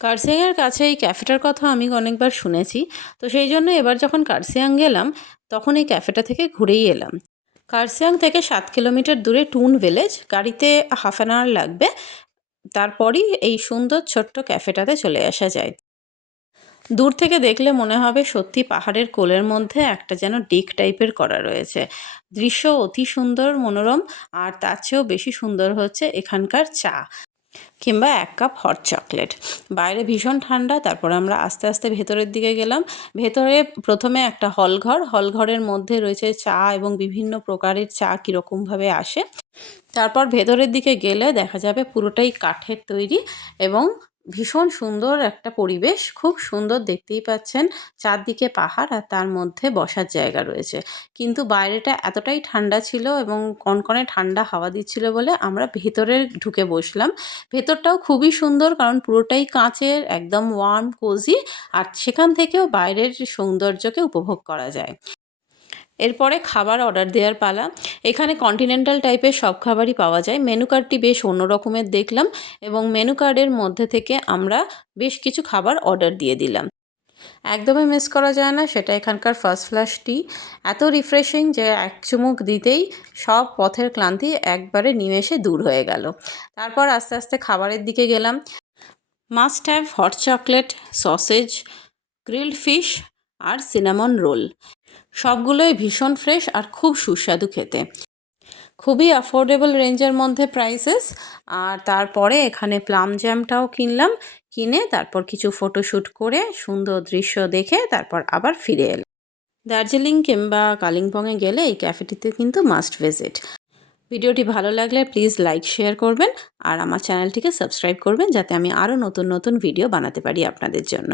কার্সিয়াংয়ের কাছে এই ক্যাফেটার কথা আমি অনেকবার শুনেছি। তো সেই জন্য এবার যখন কার্সিয়াং গেলাম তখন এই ক্যাফেটা থেকে ঘুরেই এলাম। কার্সিয়াং থেকে 7 কিলোমিটার দূরে টুন ভিলেজ, গাড়িতে হাফ অ্যান আওয়ার লাগবে। তারপরই এই সুন্দর ছোট্ট ক্যাফেটাতে চলে আসা যায়। দূর থেকে দেখলে মনে হবে সত্যি পাহাড়ের কোলের মধ্যে একটা যেন ডেক টাইপের করা রয়েছে। দৃশ্য অতি সুন্দর, মনোরম। আর তার চেয়েও বেশি সুন্দর হচ্ছে এখানকার চা কিংবা 1 কাপ হট চকলেট। বাইরে ভীষণ ঠান্ডা। তারপর আমরা আস্তে আস্তে ভেতরের দিকে গেলাম। ভেতরে প্রথমে একটা হলঘরের মধ্যে রয়েছে চা এবং বিভিন্ন প্রকারের চা কীরকমভাবে আসে। তারপর ভেতরের দিকে গেলে দেখা যাবে পুরোটাই কাঠের তৈরি এবং ভীষণ সুন্দর একটা পরিবেশ। খুব সুন্দর, দেখতেই পাচ্ছেন চারদিকে পাহাড় আর তার মধ্যে বসার জায়গা রয়েছে। কিন্তু বাইরেটা এতটাই ঠান্ডা ছিল এবং কনকনে ঠান্ডা হাওয়া দিচ্ছিল বলে আমরা ভেতরে ঢুকে বসলাম। ভেতরটাও খুবই সুন্দর, কারণ পুরোটাই কাঁচের, একদম ওয়ার্ম, কোজি। আর সেখান থেকেও বাইরের সৌন্দর্যকে উপভোগ করা যায়। এরপরে খাবার অর্ডার দেওয়ার পালা। এখানে কন্টিনেন্টাল টাইপের সব খাবারই পাওয়া যায়। মেনু কার্ডটি বেশ অন্য রকমের দেখলাম এবং মেনু কার্ডের মধ্যে থেকে আমরা বেশ কিছু খাবার অর্ডার দিয়ে দিলাম। একদমই মিস করা যায় না সেটা এখানকার ফার্স্ট ফ্ল্যাশ টি। এত রিফ্রেশিং যে এক চুমুক দিতেই সব পথের ক্লান্তি একবারে নিমেষে দূর হয়ে গেল। তারপর আস্তে আস্তে খাবারের দিকে গেলাম। Must have hot chocolate, sausage, grilled fish আর সিনামন রোল। সবগুলোই ভীষণ ফ্রেশ আর খুব সুস্বাদু খেতে। খুবই অ্যাফোর্ডেবল রেঞ্জের মধ্যে প্রাইসেস। আর তারপরে এখানে প্লাম জ্যামটাও কিনলাম। কিনে তারপর কিছু ফটোশ্যুট করে সুন্দর দৃশ্য দেখে তারপর আবার ফিরে এলাম। দার্জিলিং কিংবা কালিম্পংয়ে গেলে এই ক্যাফেটিতে কিন্তু মাস্ট ভিজিট। ভিডিওটি ভালো লাগলে প্লিজ লাইক, শেয়ার করবেন আর আমার চ্যানেলটিকে সাবস্ক্রাইব করবেন, যাতে আমি আরও নতুন নতুন ভিডিও বানাতে পারি আপনাদের জন্য।